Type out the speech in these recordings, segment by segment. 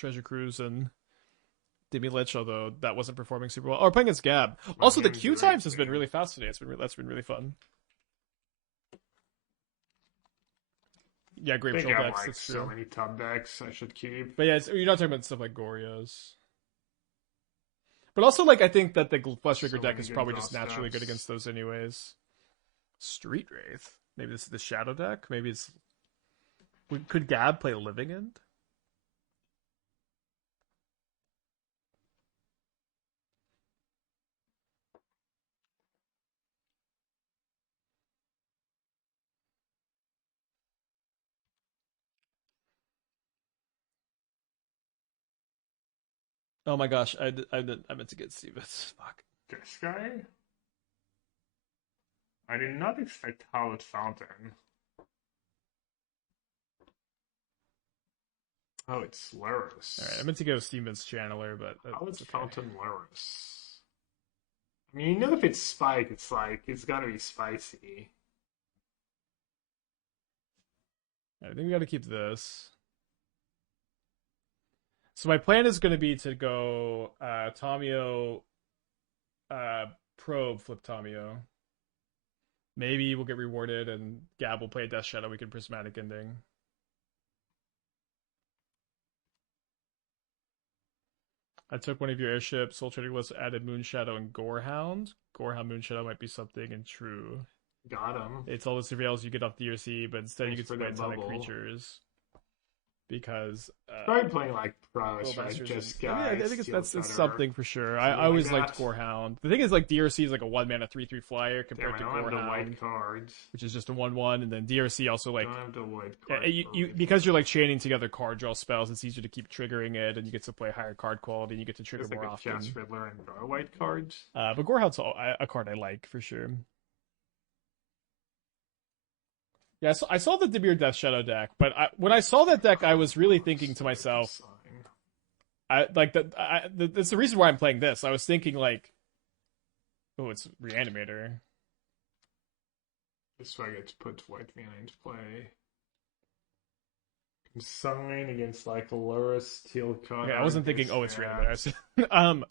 Treasure Cruise and Demi Lich, although that wasn't performing super well. Or playing against Gab. My Also, the game's queue right, times has been man. really fast today. That's been really fun. Yeah, I Grape think Troll I have decks. like That's so true. many top decks I should keep. But yeah, you're not talking about stuff like Goryo's. But also, like, I think that the Fleshraker So deck many is good probably draw just naturally good steps. against those anyways. Street Wraith. Maybe this is the Shadow deck. Maybe it's. Could Gab play Living End? Oh my gosh, I meant to get Stevens. Fuck. Jeskai? I did not expect Howard Fountain. Oh, it's Lurrus. Alright, I meant to go Stevens Channeler, but Howard that's okay. Fountain Lurrus. I mean, you know, if it's Spike, it's like, it's gotta be spicy. I think we gotta keep this. So my plan is going to be to go Tamio, Probe, flip Tamio. Maybe we'll get rewarded and Gab will play Death Shadow. We can Prismatic Ending. I took one of your airships. Soul Trading was added Moonshadow and Gorehound. Gorehound Moonshadow might be something in true. Got him. It's all the surveils you get off DRC, but instead Thanks you for can spray a that ton of bubble. creatures. Because Probably playing like Pros, right? Bastards Just and, guys. I think that's Cutter. something for sure. I Something always like liked that. Gorehound. The thing is, like, DRC is like a 1-mana 3/3 flyer Damn, compared I to don't have the Gorehound, white cards. which is just a 1/1, and then DRC also like Don't have the white card. you because you're like chaining together card draw spells. It's easier to keep triggering it, and you get to play higher card quality. And you get to trigger There's like more a often. Chess Riddler and draw white cards. But Gorehound's a card I like for sure. Yeah, so I saw the Debir Death Shadow deck, but when I saw that deck, I was really thinking to myself, that's the reason why I'm playing this. I was thinking like, oh, it's Reanimator. This way I get to put white mana into play. Consign against like Lurrus, Teal Cutter. Okay, I wasn't thinking, oh, it's Discard. Reanimator.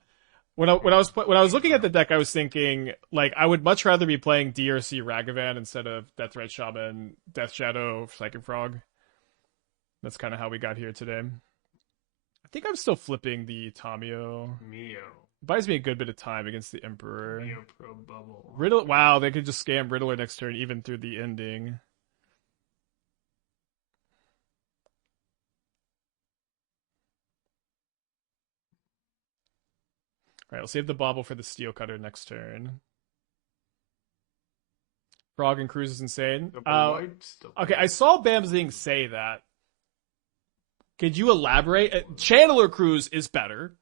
When I was looking at the deck, I was thinking like I would much rather be playing DRC Ragavan instead of Death Red Shaman, Death Shadow, Psychic Frog. That's kind of how we got here today. I think I'm still flipping the Tamio. Mio. It buys me a good bit of time against the Emperor. Mio Pro Bubble. Riddle. Wow, they could just scam Riddler next turn even through the ending. Alright, we'll save the Bobble for the Steel Cutter next turn. Frog and Cruz is insane. Okay, I saw Bamzing say that. Could you elaborate? Channeler Cruz is better.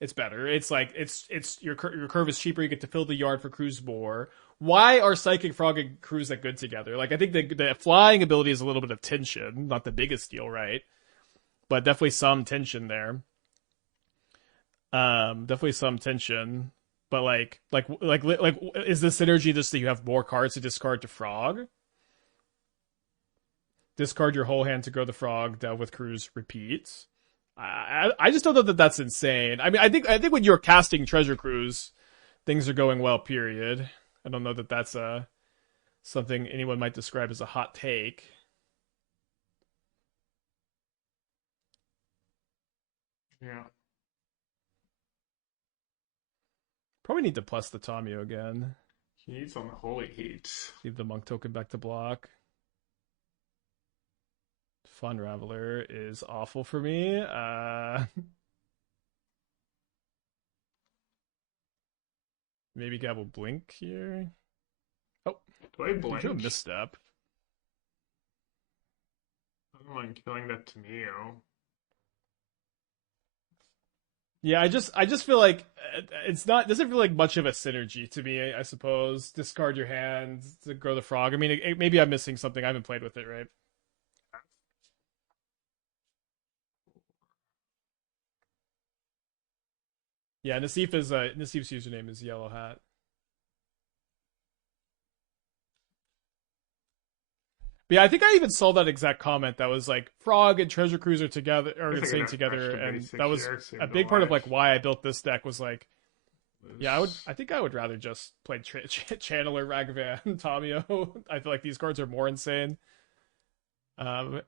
It's better. It's like it's your curve is cheaper. You get to fill the yard for Cruz more. Why are Psychic Frog and Cruz that good together? Like I think the flying ability is a little bit of tension, not the biggest deal, right? But definitely some tension there. Definitely some tension. But like, is the synergy just that you have more cards to discard to Frog? Discard your whole hand to grow the Frog. Delve with Cruz. Repeat. I just don't know that that's insane. I mean, I think when you're casting Treasure Cruise, things are going well. Period. I don't know that that's something anyone might describe as a hot take. Yeah. Probably need to plus the Tamio again. He needs Unholy Heat. Leave the Monk token back to block. Fun Raveler is awful for me. Maybe Gab will blink here. Oh, Do I blink? do a misstep. I don't mind killing that to Mio. Yeah, I just feel like it's not doesn't feel like much of a synergy to me. I suppose discard your hand to grow the Frog. I mean, maybe I'm missing something. I haven't played with it, right? Yeah, Nassif's username is yellowhat. But yeah, I think I even saw that exact comment that was like Frog and Treasure Cruise are together or I think insane enough together, extra and basic that was here. Save a the big part of like life. why I built this deck was like, yeah, Loose. I think I would rather just play Channeler, Ragavan, Tamio. I feel like these cards are more insane. Um,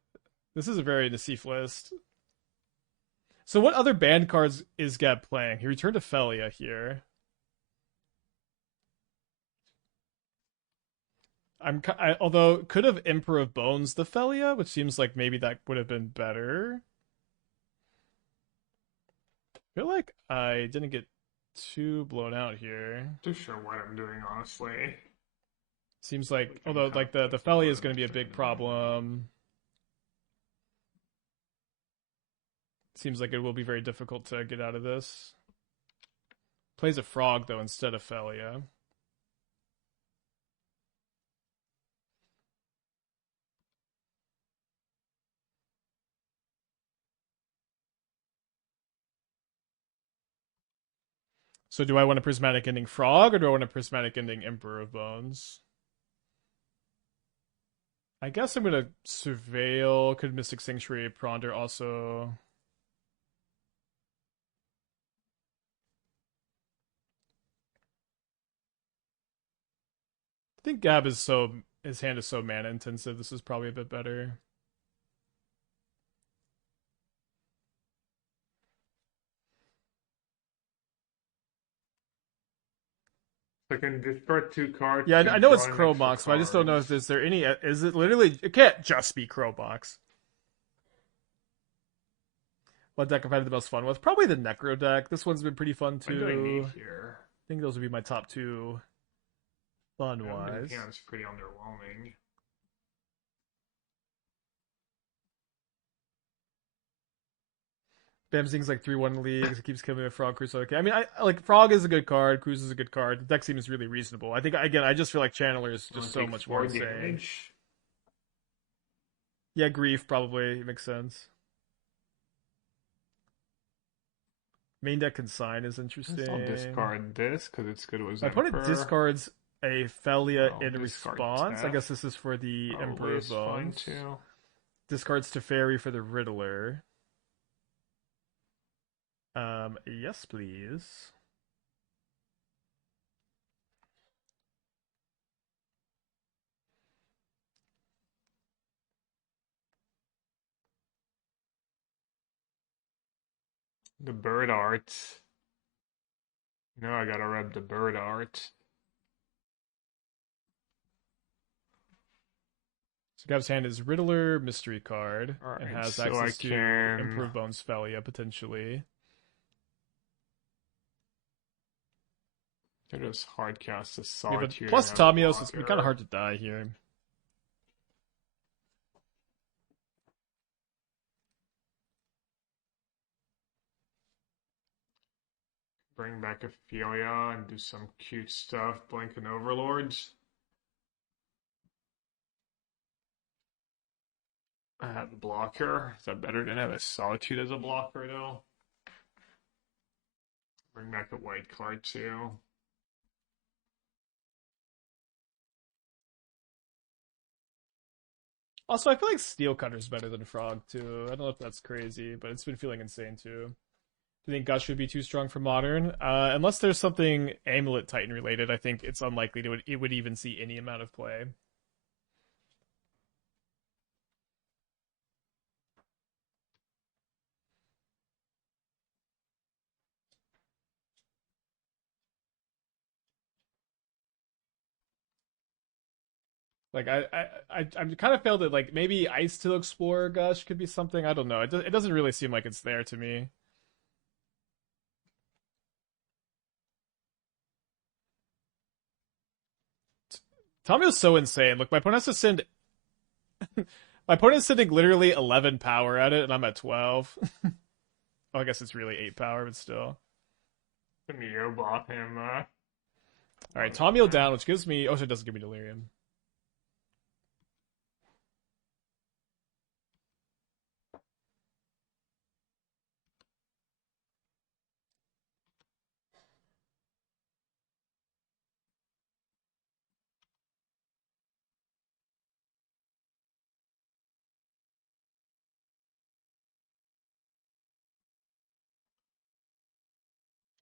this is a very Nassif list. So what other banned cards is Gab playing? He returned to Felia here. Although could have Emperor of Bones the Felia, which seems like maybe that would have been better. I feel like I didn't get too blown out here. Too sure what I'm doing, honestly. Seems like, although like the Felia is going to be a big problem. Seems like it will be very difficult to get out of this. Plays a Frog though instead of Felia. So do I want a Prismatic Ending Frog or do I want a Prismatic Ending Emperor of Bones? I guess I'm gonna Surveil. Could Mystic Sanctuary Ponder also? I think Gab is his hand is so mana intensive. This is probably a bit better. I can discard 2 cards. Yeah, to I know draw it's an extra Cromox, but I just don't know if cards. there any. Is it literally? It can't just be Cromox. What deck I've had the most fun with? Probably the Necro deck. This one's been pretty fun What do I need too. here? I think those would be my top two, fun wise. Yeah, it's pretty underwhelming. Bamzing's like 3-1 leagues. It keeps killing me with Frog Cruise. Okay, I mean, I like Frog is a good card. Cruise is a good card. The deck seems really reasonable. I think again, I just feel like Channeler is just so much more insane. Damage. Yeah, Grief probably makes sense. Main deck Consign is interesting. I'll discard this because it's good with My opponent discards a Felia in response. I Tef. guess this is for the Emperor of Bones. Too. Discards Teferi for the Riddler. Yes, please. The bird art. No, I gotta rep the bird art. So Gab's hand is Riddler, mystery card, Right, and has so access to can... Emperor of Bones Felia potentially. I just hardcast the Yeah, Solitude. but plus Tamios, it's gonna be kind of hard to die here. Bring back Ophelia and do some cute stuff. Blink and Overlords. I have a blocker. Is that better than have a Solitude as a blocker, though? Bring back a white card, too. Also, I feel like Steel Cutter's better than Frog, too. I don't know if that's crazy, but it's been feeling insane, too. Do you think Gush would be too strong for Modern? Unless there's something Amulet Titan related, I think it's unlikely it would even see any amount of play. Like I'm kind of felt that like maybe Ice to Explorer Gush could be something. I don't know. It doesn't really seem like it's there to me. Tomio's so insane. Look, my opponent has to send. My opponent's sending literally 11 power at it, and I'm at 12. Oh, I guess it's really 8 power, but still. Neo bought him. All right, Tomio down, which gives me. Oh, so it doesn't give me Delirium.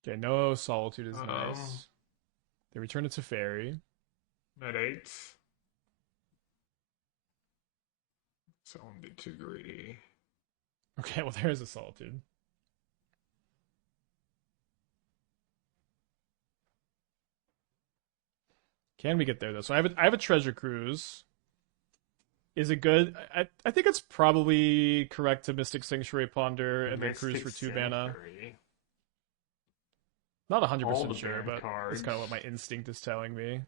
Okay, no Solitude is nice. They return it to Fairy. At 8. So I won't be too greedy. Okay, well there's a Solitude. Can we get there though? So I have a Treasure Cruise. Is it good? I think it's probably correct to Mystic Sanctuary Ponder and then cruise for 2 mana. Not 100% sure, but it's kind of what my instinct is telling me.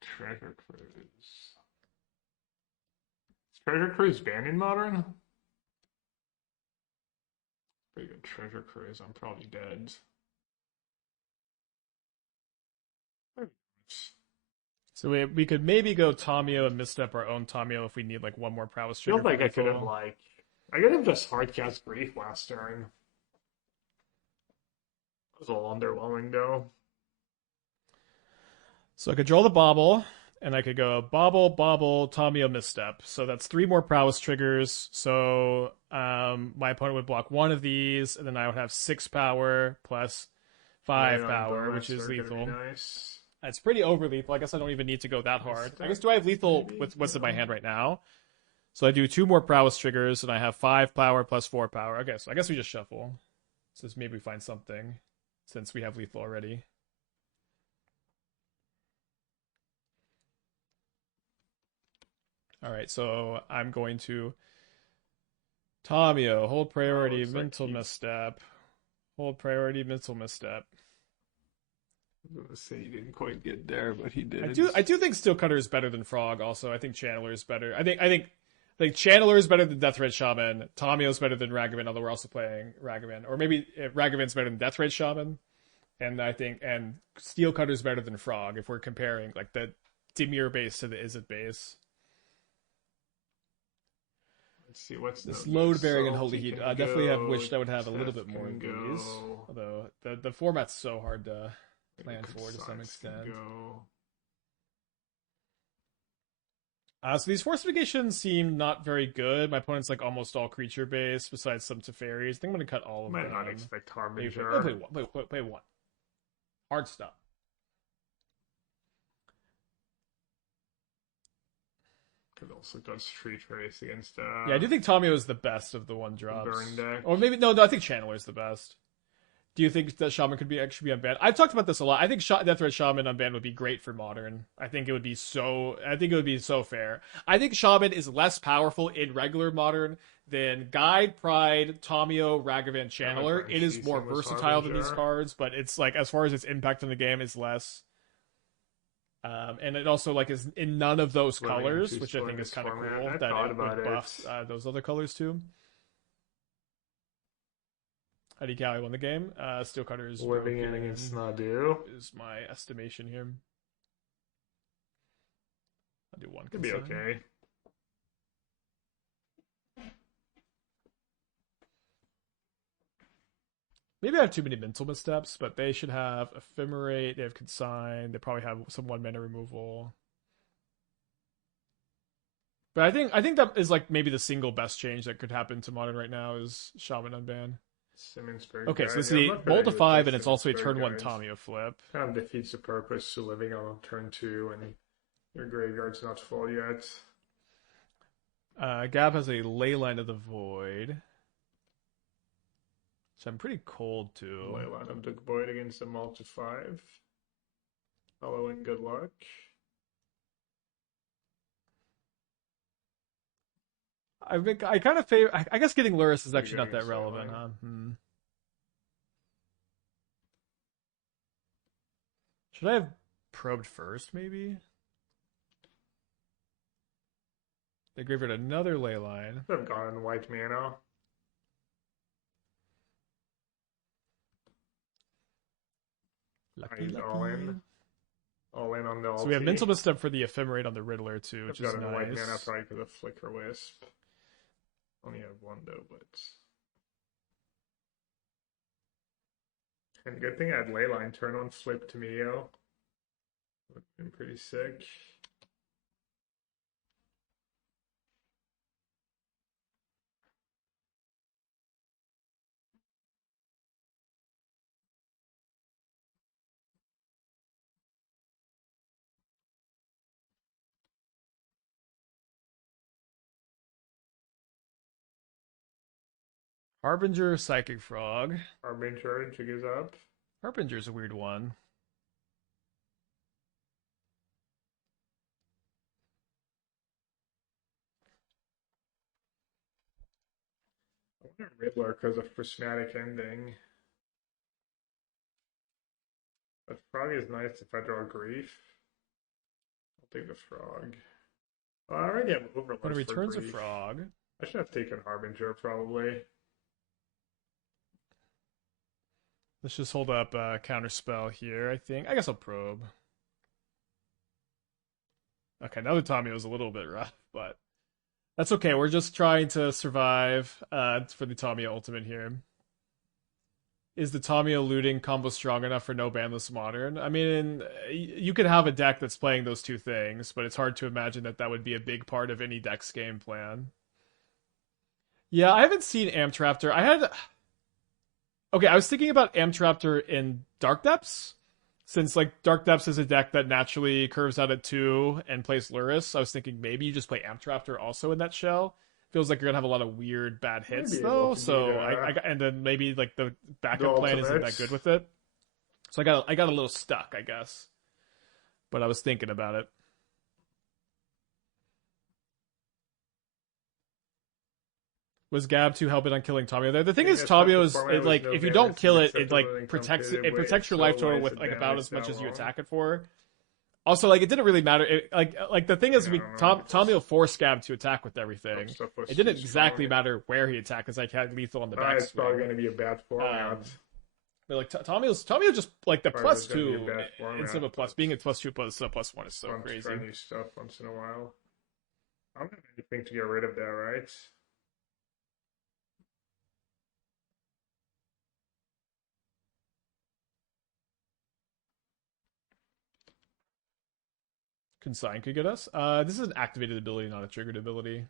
Treasure Cruise. Is Treasure Cruise banned in Modern? Pretty good Treasure Cruise. I'm probably dead. So we could maybe go Tamio and misstep our own Tamio if we need like one more prowess trigger. I feel like I could have just hardcast Grief last turn. It was a little underwhelming though. So I could draw the Bobble, and I could go Bobble, Bobble, Tamio, misstep. So that's 3 more prowess triggers. So my opponent would block 1 of these, and then I would have 6 power plus 5 power, which is lethal. Nice. It's pretty over lethal. I guess I don't even need to go that hard. I guess do I have lethal with what's in my hand right now? So I do 2 more prowess triggers, and I have 5 power plus 4 power. Okay, so I guess we just shuffle. So maybe we find something, since we have lethal already. All right, so I'm going to Tamio, hold priority, mental misstep. Hold priority, mental misstep. I was gonna say he didn't quite get there, but he did. I do think Steelcutter is better than Frog. Also, I think Channeler is better. I think Channeler is better than Deathred Shaman. Tamio is better than Ragavan, although we're also playing Ragavan, or maybe Ragavan's better than Deathred Shaman. And I think Steelcutter is better than Frog if we're comparing like the Dimir base to the Izzet base. Let's see what's this load bearing and holy heat. I definitely have wished I would have a little bit more of these. Although the format's so hard to plan for to some extent. So these fortifications seem not very good. My opponent's like almost all creature based, besides some Teferis. I think I'm gonna cut all of them. Might not expect Harbinger. Play one. Hard stop. Could also does Tree Trace against. Yeah, I do think Tamio is the best of the 1-drops. Burn deck. Or maybe no. I think Channeler is the best. Do you think that Shaman could actually be unbanned? I've talked about this a lot. I think Deathred Shaman unbanned would be great for Modern. I think it would be so fair. I think Shaman is less powerful in regular Modern than Guide, Pride, Tamio, Ragavan, Channeler. It is more versatile than these cards, but it's like as far as its impact on the game is less. And it also like is in none of those colors, which I think is kind of cool that it would buff those other colors too. How do you Cali won the game? Steelcutter is living in against Nadu. Is my estimation here. I'll do 1. Could be okay. Maybe I have too many mental missteps, but they should have Ephemerate, they have Consign, they probably have some 1-mana removal. But I think that is like maybe the single best change that could happen to Modern right now is Shaman unban. Okay, so this is the Bolt to 5, and it's also a turn 1 Tamio flip. Kind of defeats the purpose of living on turn 2, and your graveyard's not full yet. Gab has a Leyline of the Void. So I'm pretty cold too. Leyline of the Void against a Multi 5. Following good luck. I kind of favor. I guess getting Lurrus is actually not that relevant, huh? Should I have probed first, maybe? They graveyard another Leyline. I've gone white mana. Lucky. All in on the ulti. So we have mental misstep for the Ephemerate on the Riddler too, which is nice. White mana probably for the Flicker Wisp. Only have 1 though, but. And good thing I had Leyline turn on flip to Mio. Would have been pretty sick. Harbinger, Psychic Frog. Harbinger, Jig is up. Harbinger's a weird one. I wonder Riddler because of prismatic ending. But Frog is nice if I draw Grief. I'll take the Frog. Oh, I already have Overlord When it for returns a Grief. frog. I should have taken Harbinger, probably. Let's just hold up Counterspell here, I think. I guess I'll probe. Okay, now the Tommy was a little bit rough, but that's okay. We're just trying to survive for the Tamiya Ultimate here. Is the Tamiya looting combo strong enough for no banlist modern? I mean, you could have a deck that's playing those two things, but it's hard to imagine that that would be a big part of any deck's game plan. Yeah, I haven't seen Amtraptor. I was thinking about Amtraptor in Dark Depths, since like Dark Depths is a deck that naturally curves out at 2 and plays Lurrus. I was thinking maybe you just play Amtraptor also in that shell. Feels like you're gonna have a lot of weird bad hits Maybe though. able to So do that. and then maybe like the backup The plan isn't that ultimates. good with it. So I got a little stuck, I guess. But I was thinking about it. Was Gab too hell bent on killing Tamio there? The thing is, Tamio is like if you don't kill it, it like protects your life total with like about as much as you attack it for. Also, like it didn't really matter. Like the thing is, Tamio forced Gab to attack with everything. It didn't exactly matter where he attacked because I had lethal on the back. It's probably going to be a bad format. But like Tamio just like the +2 instead of a plus being a +2 plus +1 is so crazy. Try new stuff once in a while. I don't have anything to get rid of there, right? Consign could get us. This is an activated ability, not a triggered ability.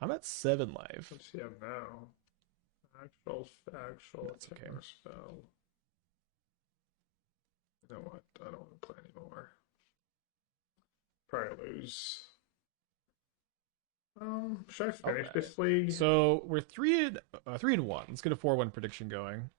I'm at 7 life. Let's see him now. Factual. That's okay. Spell. You know what? I don't want to play anymore. Probably lose. Should I finish this league? So we're 3-1. Let's get a 4-1 prediction going.